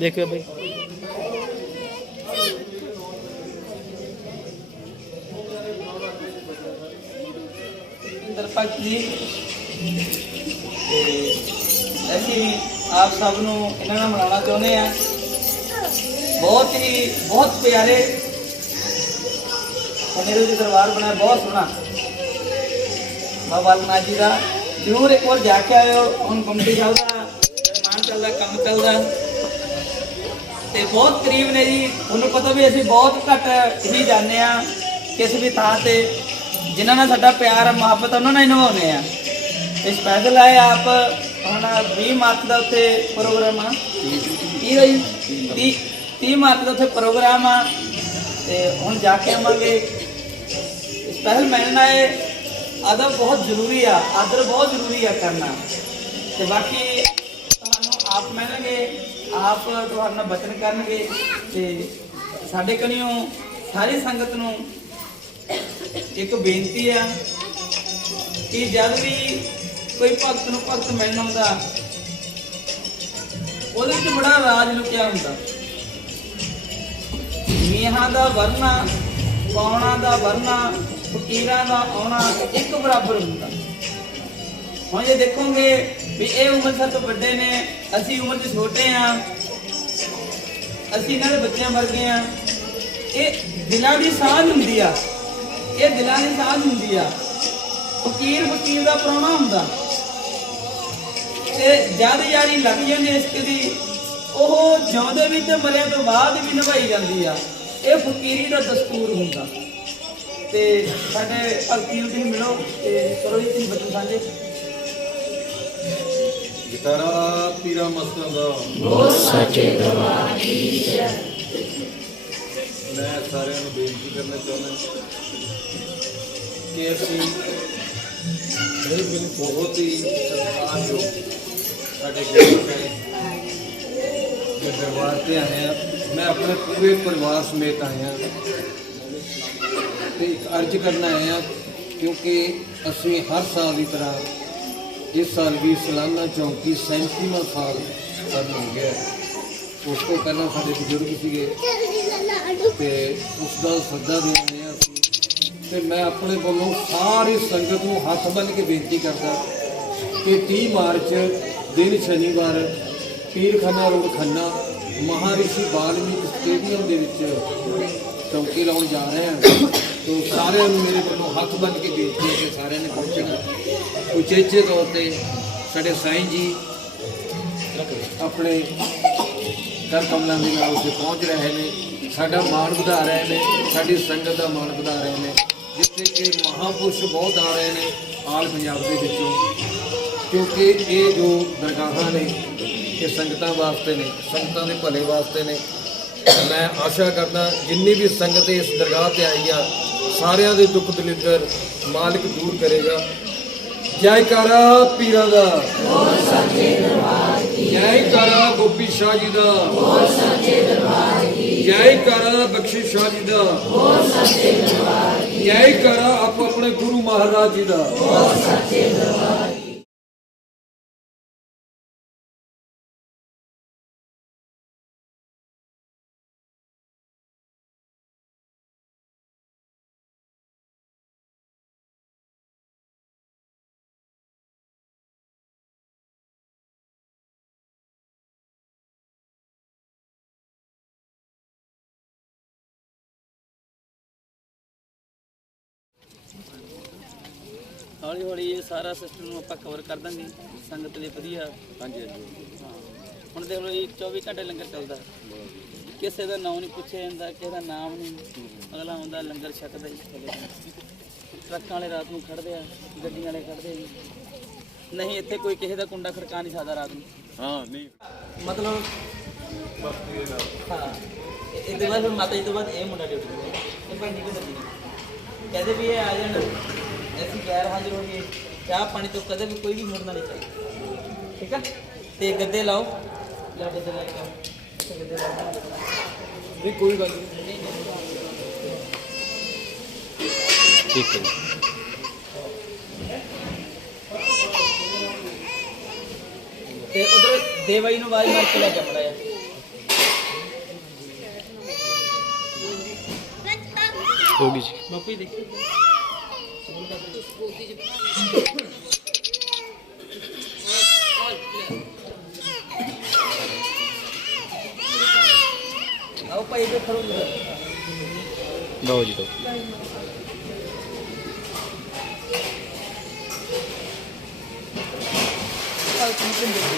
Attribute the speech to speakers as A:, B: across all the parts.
A: ਦੇਖਿਓ ਬਈ।
B: ਦਰਪਕ ਜੀ ਤੇ ਅਸੀਂ ਆਪ ਸਭ ਨੂੰ ਇਹਨਾਂ ਨਾਲ ਮਿਲਾਉਣਾ ਚਾਹੁੰਦੇ ਆ ਬਹੁਤ ਹੀ ਬਹੁਤ ਪਿਆਰੇ ਹਨੇਰੂ ਜੀ ਦਰਬਾਰ ਬਣਾਇਆ ਬਹੁਤ ਸੋਹਣਾ। ਬਾਬਾ ਨਾਥ ਜੀ ਦਾ। ਜ਼ਰੂਰ ਇੱਕ ਵਾਰ ਜਾ ਕੇ ਆਇਓ, ਹੁਣ ਕਮੇਟੀ ਚੱਲਦਾ ਮਾਨ ਚੱਲਦਾ, ਕੰਮ ਚੱਲਦਾ। ਤੇ ਬਹੁਤ ਕਰੀਬ ਨੇ ਜੀ ਉਹਨੂੰ ਪਤਾ ਵੀ ਅਸੀਂ ਬਹੁਤ ਘੱਟ ਹੀ ਜਾਂਦੇ ਆ ਕਿਸੇ ਵੀ ਥਾਂ ਤੇ, ਜਿਨ੍ਹਾਂ ਨਾਲ ਸਾਡਾ ਪਿਆਰ ਮੁਹੱਬਤ ਉਹਨਾਂ ਨਾਲ ਹੀ ਨਿਭਾਉਂਦੇ ਆ ਤੇ ਸਪੈਸ਼ਲ ਆਏ ਆਪ, ਹੁਣ 20 ਮਾਰਚ ਦਾ ਉੱਥੇ ਪ੍ਰੋਗਰਾਮ ਆ। ਕੀ ਰਹੀ ਜੀ? 30 30 ਮਾਰਚ ਦਾ ਉੱਥੇ ਪ੍ਰੋਗਰਾਮ ਆ। ਤੇ ਹੁਣ ਜਾ ਕੇ ਆਵਾਂਗੇ। ਸਪੈਸ਼ਲ ਮਿਲਣਾ ਹੈ ਅਦਬ ਬਹੁਤ ਜ਼ਰੂਰੀ ਆ, ਆਦਰ ਬਹੁਤ ਜ਼ਰੂਰੀ ਆ ਕਰਨਾ। ਤੇ ਬਾਕੀ ਤੁਹਾਨੂੰ ਆਪ ਮਿਲਣਗੇ, ਆਪ ਤੁਹਾਨੂੰ ਬਚਨ ਕਰਨਗੇ ਤੇ ਸਾਡੇ ਕਨੀਓ ਸਾਰੀ ਸੰਗਤ ਨੂੰ ਇੱਕ ਬੇਨਤੀ ਆ ਕਿ ਜਦ ਵੀ ਕੋਈ ਭਗਤ ਨੂੰ ਭਗਤ ਮਿਲਣ ਆਉਂਦਾ, ਉਹਦੇ ਵਿੱਚ ਬੜਾ ਰਾਜ ਲੁਕਿਆ ਹੁੰਦਾ। ਮੀਹਾਂ ਦਾ ਵਰਨਾ ਪਾਉਣਾ ਦਾ ਵਰਨਾ ਫਕੀਰਾਂ ਦਾ ਆਉਣਾ ਇੱਕ ਬਰਾਬਰ ਹੁੰਦਾ। ਹੁਣ ਜੇ ਦੇਖੋਗੇ ਵੀ ਇਹ ਉਮਰ ਸਭ ਤੋਂ ਵੱਡੇ ਨੇ, ਅਸੀਂ ਉਮਰ 'ਚ ਛੋਟੇ ਆ, ਅਸੀਂ ਇਹਨਾਂ ਦੇ ਬੱਚਿਆਂ ਵਰਗੇ ਆ, ਇਹ ਦਿਲਾਂ ਦੀ ਸਾਂਝ ਹੁੰਦੀ ਆ। ਇਹ ਦਿਲਾਂ ਦੀ ਸਾਂਝ ਹੁੰਦੀ ਆ। ਫਕੀਰ ਫਕੀਰ ਦਾ ਪ੍ਰਾਹੁਣਾ ਹੁੰਦਾ। ਤੇ ਜਦ ਯਾਰੀ ਲੱਗ ਜਾਂਦੀ ਇਸ਼ਕ ਦੀ, ਉਹ ਜਿਉਂਦੇ ਵੀ ਤੇ ਮਰਿਆ ਤੋਂ ਬਾਅਦ ਵੀ ਨਿਭਾਈ ਜਾਂਦੀ ਆ। ਇਹ ਫਕੀਰੀ ਦਾ ਦਸਤੂਰ ਹੁੰਦਾ। ਤੇ ਸਾਡੇ ਭਗਤੀ ਨੂੰ ਮਿਲੋ ਤੇ ਕਰੋ ਜੀ ਬਚਨ ਸਾਂਝੇ।
C: ਗਿਟਾਰਾ ਪੀਰਾ ਮਸਤਾਂ ਦਾ। ਮੈਂ ਸਾਰਿਆਂ ਨੂੰ ਬੇਨਤੀ ਕਰਨਾ ਚਾਹੁੰਦਾ ਕਿ ਅਸੀਂ ਬਿਲਕੁਲ ਬਹੁਤ ਹੀ ਸਤਿਕਾਰਯੋਗ ਸਾਡੇ ਗੁਰੂ ਦੇ ਦਰਬਾਰ ਤੇ ਆਏ ਹਾਂ। ਮੈਂ ਆਪਣੇ ਪੂਰੇ ਪਰਿਵਾਰ ਸਮੇਤ ਆਇਆ। ਤੇ ਇੱਕ ਅਰਜ਼ ਕਰਨ ਆਏ ਹਾਂ ਕਿਉਂਕਿ ਅਸੀਂ ਹਰ ਸਾਲ ਦੀ ਤਰ੍ਹਾਂ ਇਸ ਸਾਲ ਵੀ ਸਾਲਾਨਾ ਚੌਂਕੀ 37ਵਾਂ ਸਾਲ ਕਰਨ ਹੋ ਗਿਆ ਉਸ ਤੋਂ ਪਹਿਲਾਂ ਸਾਡੇ ਬਜ਼ੁਰਗ ਸੀਗੇ ਤੇ ਉਸ ਦਾ ਸੱਦਾ ਦੇ ਰਹੇ ਹਾਂ ਅਸੀਂ। ਤੇ ਮੈਂ ਆਪਣੇ ਵੱਲੋਂ ਸਾਰੀ ਸੰਗਤ ਨੂੰ ਹੱਥ ਬੰਨ੍ਹ ਕੇ ਬੇਨਤੀ ਕਰਦਾ ਕਿ 30 ਮਾਰਚ ਦਿਨ ਸ਼ਨੀਵਾਰ ਪੀਰਖਾਨਾ ਰੋਡ ਖੰਨਾ ਮਹਾਰਿਸ਼ੀ ਬਾਲਮੀਕ ਸਟੇਡੀਅਮ ਦੇ ਵਿੱਚ ਚੌਂਕੀ ਲਾਉਣ ਜਾ ਰਹੇ ਹਾਂ। ਤੋਂ ਸਾਰਿਆਂ ਨੂੰ ਮੇਰੇ ਵੱਲੋਂ ਹੱਥ ਬੰਨ੍ਹ ਕੇ ਬੇਨਤੀ ਹੈ ਕਿ ਸਾਰਿਆਂ ਨੇ ਪਹੁੰਚਣਾ ਉਚੇਚੇ ਤੌਰ ਤੇ ਸਾਡੇ ਸਾਈਂ ਜੀ ਆਪਣੇ ਕਰ ਕਮਲਾਂ ਦੇ ਨਾਲ ਉੱਥੇ ਪਹੁੰਚ ਰਹੇ ਨੇ। ਸਾਡਾ ਮਾਣ ਵਧਾ ਰਹੇ ਨੇ, ਸਾਡੀ ਸੰਗਤ ਦਾ ਮਾਣ ਵਧਾ ਰਹੇ ਨੇ। ਜਿੱਥੇ ਕਿ ਮਹਾਪੁਰਸ਼ ਬਹੁਤ ਆ ਰਹੇ ਨੇ ਆਲ ਪੰਜਾਬ ਦੇ ਵਿੱਚੋਂ। ਕਿਉਂਕਿ ਇਹ ਜੋ ਦਰਗਾਹਾਂ ਨੇ, ਇਹ ਸੰਗਤਾਂ ਵਾਸਤੇ ਨੇ, ਸੰਗਤਾਂ ਦੇ ਭਲੇ ਵਾਸਤੇ ਨੇ। ਮੈਂ ਆਸ਼ਾ ਕਰਦਾ ਜਿੰਨੀ ਵੀ ਸੰਗਤ ਇਸ ਦਰਗਾਹ ਤੇ ਆਈ ਆ ਸਾਰਿਆਂ ਦੇ ਦੁੱਖ ਦਲਿੰਦਰ ਮਾਲਕ ਦੂਰ ਕਰੇਗਾ। ਜੈਕਾਰਾ ਪੀਰਾਂ ਦਾ। ਜੈਕਾਰਾ ਗੋਪੀ ਸ਼ਾਹ ਜੀ ਦਾ। ਜੈਕਾਰਾ ਬਖਸ਼ਿਸ਼ ਸ਼ਾਹ ਜੀ ਦਾ। ਜੈਕਾਰਾ ਆਪੋ ਆਪਣੇ ਗੁਰੂ ਮਹਾਰਾਜ ਜੀ ਦਾ।
B: ਹੌਲੀ ਹੌਲੀ ਇਹ ਸਾਰਾ ਸਿਸਟਮ ਨੂੰ ਆਪਾਂ ਕਵਰ ਕਰ ਦਾਂਗੇ। ਸੰਗਤ ਲਈ ਵਧੀਆ।
C: ਹਾਂਜੀ ਹਾਂਜੀ।
B: ਹਾਂ। ਹੁਣ ਦੇਖ ਲਓ ਜੀ 24 ਘੰਟੇ ਲੰਗਰ ਚੱਲਦਾ। ਕਿਸੇ ਦਾ ਨਾਮ ਨਹੀਂ ਪੁੱਛਿਆ ਜਾਂਦਾ ਕਿਸੇ ਦਾ ਨਾਮ ਨਹੀਂ। ਅਗਲਾ ਆਉਂਦਾ ਲੰਗਰ ਛਕਦਾ ਹੀ। ਚਲੇ ਜਾਂਦਾ। ਟਰੱਕਾਂ ਵਾਲੇ ਰਾਤ ਨੂੰ ਖੜਦੇ ਆ ਗੱਡੀਆਂ ਵਾਲੇ ਖੜਦੇ ਜੀ ਨਹੀਂ ਇੱਥੇ ਕੋਈ ਕਿਸੇ ਦਾ ਕੁੰਡਾ ਖੜਕਾ ਨਹੀਂ ਸਕਦਾ ਰਾਤ ਨੂੰ।
C: ਹਾਂ ਨਹੀਂ।
B: ਮਤਲਬ ਹਾਂ ਇਹ- ਇਹਦੇ ਬਾਅਦ ਮਾਤਾ ਜੀ ਤੋਂ ਬਾਅਦ ਇਹ ਮੁੰਡਾ ਡਿਊਟੀ ਤੇ ਭਾਈ ਨਿਕਲ ਜਾਂਦੀ ਕਹਿੰਦੇ ਵੀ ਇਹ ਆ ਜਾਣ। ਅਸੀਂ ਗੈਰ ਹਾਜ਼ਰ ਹੋ ਗਏ ਚਾਹ ਪਾਣੀ ਤੋਂ ਕਦੇ ਵੀ ਕੋਈ ਵੀ ਮੁੜਨਾ ਨਹੀਂ ਚਾਹੀਦਾ ਠੀਕ ਆ? ਤੇ ਗੱਦੇ ਲਾਓ। ਲੈ ਗੱਦੇ ਲੈ ਕੇ ਗੱਦੇ ਲਾਓ
C: ਨਹੀਂ ਕੋਈ ਗੱਲ ਨਹੀਂ।
A: ਠੀਕ ਹੈ।
B: ਤੇ ਉਧਰ ਦੇਵਾਈ ਨੂੰ ਆਵਾਜ਼ ਮਾਰ ਕੇ ਲੈ ਜਾ ਮੜਾ
A: ਹੋ ਗਈ ਜੀ।
B: ਬਾਪੀ ਦੇਖੀ ਆਓ ਭਾਈ ਇੱਧਰ ਖੜੋ
A: ਲਓ ਜੀ ਲਓ
B: ਆਓ ਤੁਸੀਂ ਦੇਖੋ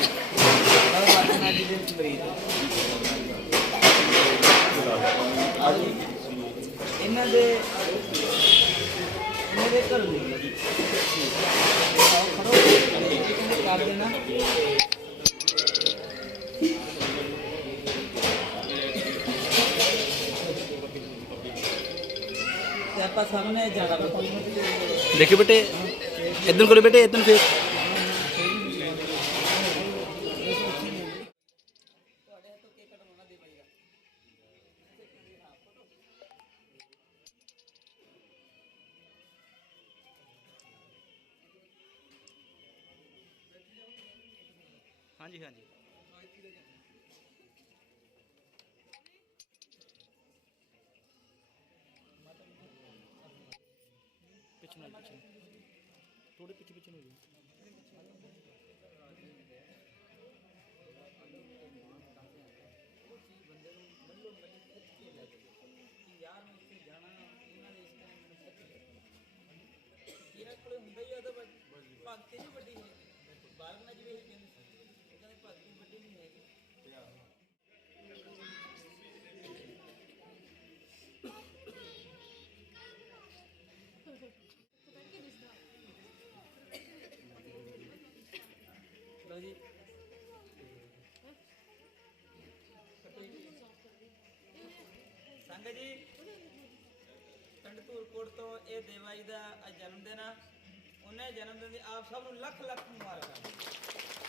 B: ਆਓ ਬਾਤ ਨਾ ਜੀ ਦੇ ਮਰੀਜ਼ ਆਓ ਜੀ। ਇਹਨਾਂ ਦੇ ਇਹਨਾਂ ਦੇ ਘਰ ਨਹੀਂ ਜੀ ਆਓ ਖੜੋ ਕਰ ਦੇਣਾ ਤੇ ਆਪਾਂ ਸਾਹਮਣੇ ਜਾਣਾ ਬਤਾ
A: ਬੇਟੇ ਇਧਰ ਕੋਲੇ ਬੇਟੇ ਇਧਰ ਫੇਰ ਹਾਂਜੀ ਹਾਂਜੀ। ਪਿੱਛੇ ਨਾਲ ਪਿੱਛੇ ਥੋੜੇ ਪਿੱਛੇ ਪਿੱਛੇ ਨੂੰ ਹੋ
B: ਯਾਰ ਮੈਂ ਇੱਥੇ ਜਾਣਾ ਇਹਨਾਂ ਦੇ ਇਸ ਟਾਈਮ ਮੈਨੂੰ ਪਤਾ ਇਹਨਾਂ ਕੋਲ ਹੁੰਦਾ ਹੀ ਆ ਤਾਂ ਭਗਤੀ ਨਹੀਂ ਵੱਡੀ ਹੈ। ਬਾਹਰ ਨਾ ਇਹ ਕਹਿੰਦੇ ਉਹ ਕਹਿੰਦੇ ਨਹੀਂ ਹੈਗੀ ਲਓ ਜੀ ਸੰਗਤ ਜੀ ਪਿੰਡ ਧੂਰਕੋਟ ਤੋਂ ਇਹ ਦੇਵਾਈ ਦਾ ਅੱਜ ਜਨਮ ਦਿਨ ਆ। ਉਹਨੇ ਜਨਮ ਦਿਨ ਦੀ ਆਪ ਸਭ ਨੂੰ ਲੱਖ ਲੱਖ ਮੁਬਾਰਕਾਂ।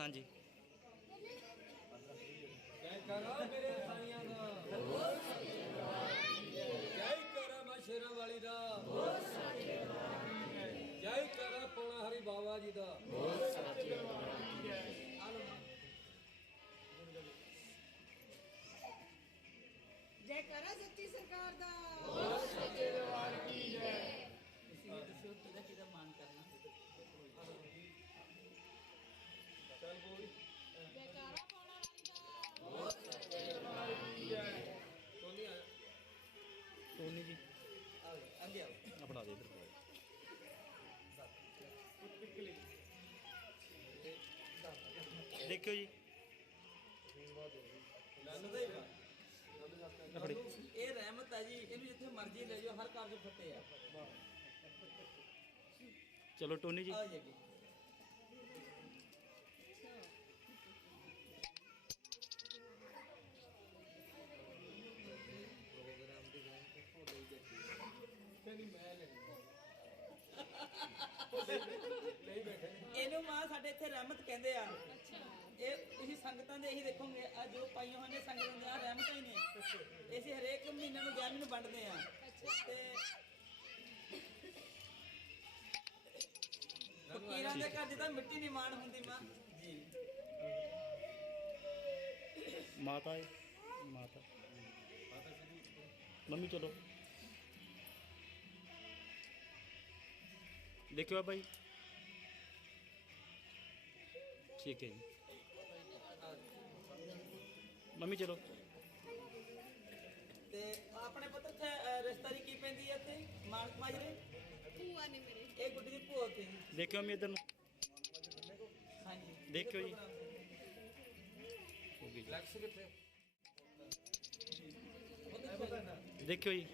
A: ਹਾਂਜੀ।
C: ਜੈ ਕਰਾ ਮਾ ਸ਼ੇਰਾਂ ਵਾਲੀ ਦਾ। ਜੈ ਕਰਾ ਪੌਣਾ ਹਰੀ ਬਾਬਾ ਜੀ ਦਾ।
D: ਜੈਕਾਰਾ ਜੈਕਾਰਾ ਪਾਉਣਾ ਵਾਲੀ ਦਾ
A: ਟੋਨੀ ਜੀ
B: ਆਓ ਅੱਗੇ ਆਓ
A: ਆਪਣਾ ਦੇ ਇਧਰ ਦੇਖਿਓ ਜੀ।
B: ਸੁਣਦਾ ਹੀ ਵਾ। ਇਹ ਰਹਿਮਤ ਹੈ ਜੀ ਇਹਨੂੰ ਜਿੱਥੇ ਮਰਜ਼ੀ ਲੈ ਜਾਓ ਹਰ ਘਰ 'ਚ ਫਤਿਹ ਆ।
A: ਚਲੋ ਟੋਨੀ ਜੀ।
B: ਆਓ ਜੀ। ਇਹਨੂੰ ਮਾਂ ਸਾਡੇ ਇੱਥੇ ਰਹਿਮਤ ਕਹਿੰਦੇ ਆ। ਇਹੀ ਦੇਖੋਗੇ, ਆ ਜੋ ਪਾਈਆਂ ਹੋਈਆਂ ਨੇ ਦੀਆਂ ਰਹਿਮਤਾਂ ਹੀ ਨੇ। ਅਸੀਂ ਹਰੇਕ ਮਹੀਨੇ ਨੂੰ ਗਿਆਨੀ ਨੂੰ ਵੰਡਦੇ ਆ। ਤੇ ਫਕੀਰਾਂ ਦੇ ਘਰ ਜਿੱਦਾਂ ਮਿੱਟੀ ਨਹੀਂ ਮਾਣ ਹੁੰਦੀ ਮਾਂ। ਜੀ
A: ਮਾਤਾ ਮਾਤਾ। ਮੰਮੀ, ਚਲੋ। ਦੇਖਿਓ ਆ ਭਾਈ ਠੀਕ ਹੈ ਜੀ। ਮੰਮੀ ਚਲੋ।
B: ਤੇ ਆਪਣੇ ਪੁੱਤਰ ਤੇ ਰਿਸ਼ਤਾਰੀ ਕੀ ਪੈਂਦੀ ਹੈ ਇੱਥੇ? ਮਾਨਕ ਮਾਜਰੇ
D: ਭੂਆ ਨੇ ਮੇਰੇ
B: ਇਹ ਗੁੱਡੀ ਦੀ ਭੂਆ ਉੱਥੇ।
A: ਦੇਖਿਓ ਮੰਮੀ ਇੱਧਰ ਨੂੰ।
B: ਹਾਂਜੀ।
A: ਦੇਖਿਓ ਜੀ। ਹੋ ਗਈ ਜੀ। ਦੇਖਿਓ ਜੀ।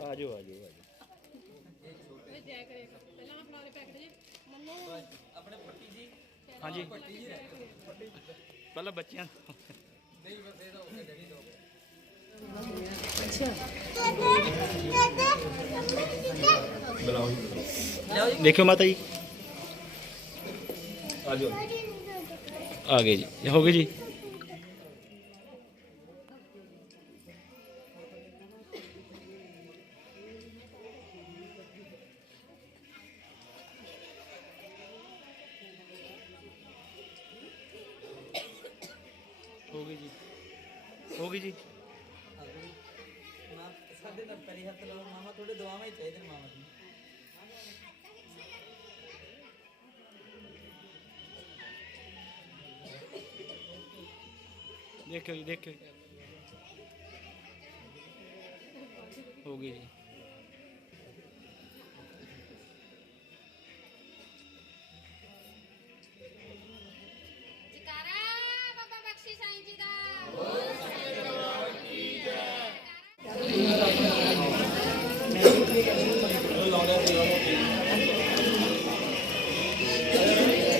C: ਆ
A: ਜਾਓ ਆ ਜਾਓ ਆ ਜਾਓ
D: ਇਹ ਜੈ ਕਰੇ ਪਹਿਲਾਂ ਆਪਣਾ ਵਾਲੇ ਪੈਕਟ ਜੇ ਮੰਨੋ
B: ਆਪਣੇ ਪੱਟੀ ਜੀ
A: ਹਾਂਜੀ। ਪਹਿਲਾਂ ਬੱਚਿਆਂ ਨੂੰ।
C: ਨਹੀਂ ਬਸ ਇਹਦਾ ਹੋ ਗਿਆ ਡੈਡੀ ਦੋ
B: ਲਿਆਓ ਜੀ
A: ਦੇਖਿਓ ਮਾਤਾ ਜੀ। ਆ ਜਾਓ ਆ ਗਏ ਜੀ। ਹੋ ਗਏ ਜੀ? ਦੇਖਿਓ ਜੀ ਦੇਖਿਓ ਜੀ। ਹੋ ਗਈ ਜੀ।
E: ਜਕਾਰਾ ਬਾਬਾ ਬਖਸ਼ੀ ਸਾਈਂ ਜੀ ਦਾ।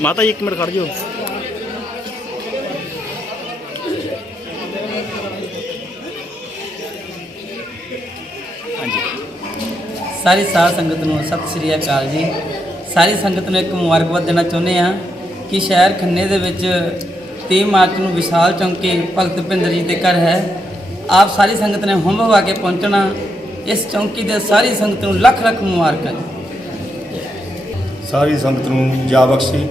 A: ਮਾਤਾ ਜੀ ਇੱਕ ਮਿੰਟ ਖੜ ਜਾਓ।
B: ਸਾਰੀ ਸਾਧ ਸੰਗਤ ਨੂੰ ਸਤਿ ਸ੍ਰੀ ਅਕਾਲ ਜੀ। ਸਾਰੀ ਸੰਗਤ ਨੂੰ ਇੱਕ ਮੁਬਾਰਕਬਾਦ ਦੇਣਾ ਚਾਹੁੰਦੇ ਹਾਂ ਕਿ ਸ਼ਹਿਰ ਖੰਨੇ ਦੇ ਵਿੱਚ 30 ਮਾਰਚ ਨੂੰ ਵਿਸ਼ਾਲ ਚੌਂਕੀ ਭਗਤ ਭਿੰਦਰ ਜੀ ਦੇ ਘਰ ਹੈ। ਆਪ ਸਾਰੀ ਸੰਗਤ ਨੇ ਹੁੰਮ ਹਵਾ ਕੇ ਪਹੁੰਚਣਾ, ਇਸ ਚੌਂਕੀ ਦੇ ਸਾਰੀ ਸੰਗਤ ਨੂੰ ਲੱਖ ਲੱਖ ਮੁਬਾਰਕਾਂ
F: ਸਾਰੀ ਸੰਗਤ ਨੂੰ ਜਾ ਬਖਸ਼ੀ।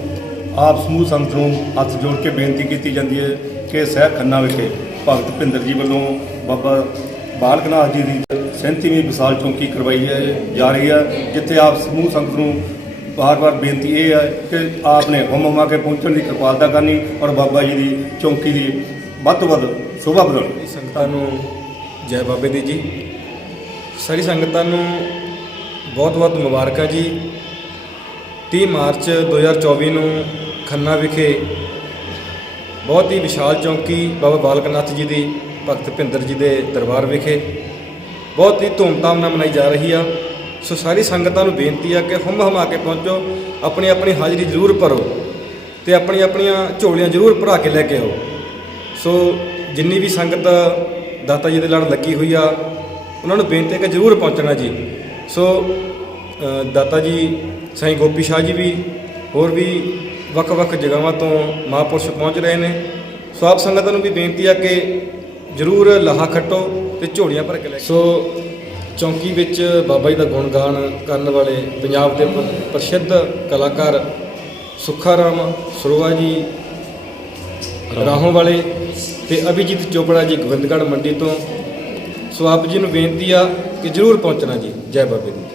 F: ਆਪ ਸਮੂਹ ਸੰਗਤ ਨੂੰ ਹੱਥ ਜੋੜ ਕੇ ਬੇਨਤੀ ਕੀਤੀ ਜਾਂਦੀ ਹੈ ਕਿ ਸਹਿ ਖੰਨਾ ਵਿਖੇ ਭਗਤ ਭਿੰਦਰ ਜੀ ਵੱਲੋਂ ਬਾਬਾ ਬਾਲਕ ਨਾਥ ਜੀ ਦੀ 37ਵੀਂ ਵਿਸਾਲ ਚੌਂਕੀ ਕਰਵਾਈ ਹੈ, ਜਾ ਰਹੀ ਹੈ, ਜਿੱਥੇ ਆਪ ਸਮੂਹ ਸੰਗਤ ਨੂੰ ਵਾਰ-ਵਾਰ ਬੇਨਤੀ ਇਹ ਹੈ ਕਿ ਆਪ ਨੇ ਹੁਮ ਹੁਮਾ ਕੇ ਪਹੁੰਚਣ ਦੀ ਕਿਰਪਾਲਤਾ ਕਰਨੀ ਔਰ ਬਾਬਾ ਜੀ ਦੀ ਚੌਂਕੀ ਦੀ ਵੱਧ ਤੋਂ ਵੱਧ ਸ਼ੋਭਾ ਵਧਾਉਣੀ।
G: ਸੰਗਤਾਂ ਨੂੰ ਜੈ ਬਾਬੇ ਦੀ ਜੀ। ਸਾਰੀ ਸੰਗਤਾਂ ਨੂੰ ਬਹੁਤ ਬਹੁਤ ਮੁਬਾਰਕਾਂ ਜੀ। 30 ਮਾਰਚ 2024 ਨੂੰ ਖੰਨਾ ਵਿਖੇ ਬਹੁਤ ਹੀ ਵਿਸ਼ਾਲ ਚੌਂਕੀ ਬਾਬਾ ਬਾਲਕ ਨਾਥ ਜੀ ਦੀ ਭਗਤ ਭਿੰਦਰ ਜੀ ਦੇ ਦਰਬਾਰ ਵਿਖੇ। ਬਹੁਤ ਹੀ ਧੂਮਧਾਮ ਨਾਲ ਮਨਾਈ ਜਾ ਰਹੀ ਆ। ਸੋ ਸਾਰੀ ਸੰਗਤਾਂ ਨੂੰ ਬੇਨਤੀ ਆ ਕਿ ਹੁੰਮ ਹਮਾ ਕੇ ਪਹੁੰਚੋ ਆਪਣੀ ਆਪਣੀ ਹਾਜ਼ਰੀ ਜ਼ਰੂਰ ਭਰੋ ਤੇ ਆਪਣੀ ਆਪਣੀਆਂ ਝੋਲੀਆਂ ਜ਼ਰੂਰ ਭਰਾ ਕੇ ਲੈ ਕੇ ਆਓ। ਸੋ ਜਿੰਨੀ ਵੀ ਸੰਗਤ ਦਾਤਾ ਜੀ ਦੇ ਲੜ ਲੱਗੀ ਹੋਈ ਆ, ਉਹਨਾਂ ਨੂੰ ਬੇਨਤੀ ਹੈ ਕਿ ਜ਼ਰੂਰ ਪਹੁੰਚਣਾ ਜੀ। ਸੋ ਦਾਤਾ ਜੀ, ਸਾਈਂ ਗੋਪੀ ਸ਼ਾਹ ਜੀ ਵੀ, ਹੋਰ ਵੀ ਵੱਖ-ਵੱਖ ਜਗ੍ਹਾਵਾਂ ਤੋਂ ਮਹਾਂਪੁਰਸ਼ ਪਹੁੰਚ ਰਹੇ ਨੇ। ਸੋ ਆਪ ਸੰਗਤਾਂ ਨੂੰ ਵੀ ਬੇਨਤੀ ਆ ਕਿ ਜ਼ਰੂਰ ਲਾਹਾ ਖੱਟੋ ਤੇ ਝੋਲੀਆਂ ਭਰ ਕੇ ਲੈ ਸੋ ਚੌਂਕੀ ਵਿੱਚ ਬਾਬਾ ਜੀ ਦਾ ਗੁਣਗਾਨ ਕਰਨ ਵਾਲੇ ਪੰਜਾਬ ਦੇ ਪ੍ਰ- ਪ੍ਰਸਿੱਧ ਕਲਾਕਾਰ ਸੁੱਖਾ ਰਾਮ ਸਰੋਆ ਜੀ ਰਾਹੋਂ ਵਾਲੇ ਤੇ ਅਭਿਜੀਤ ਚੋਪੜਾ ਜੀ ਗੋਬਿੰਦਗੜ੍ਹ ਮੰਡੀ ਤੋਂ। ਸੋ ਆਪ ਜੀ ਨੂੰ ਬੇਨਤੀ ਆ ਕਿ ਜਰੂਰ ਪਹੁੰਚਣਾ ਜੀ। ਜੈ ਬਾਬੇ ਦੀ।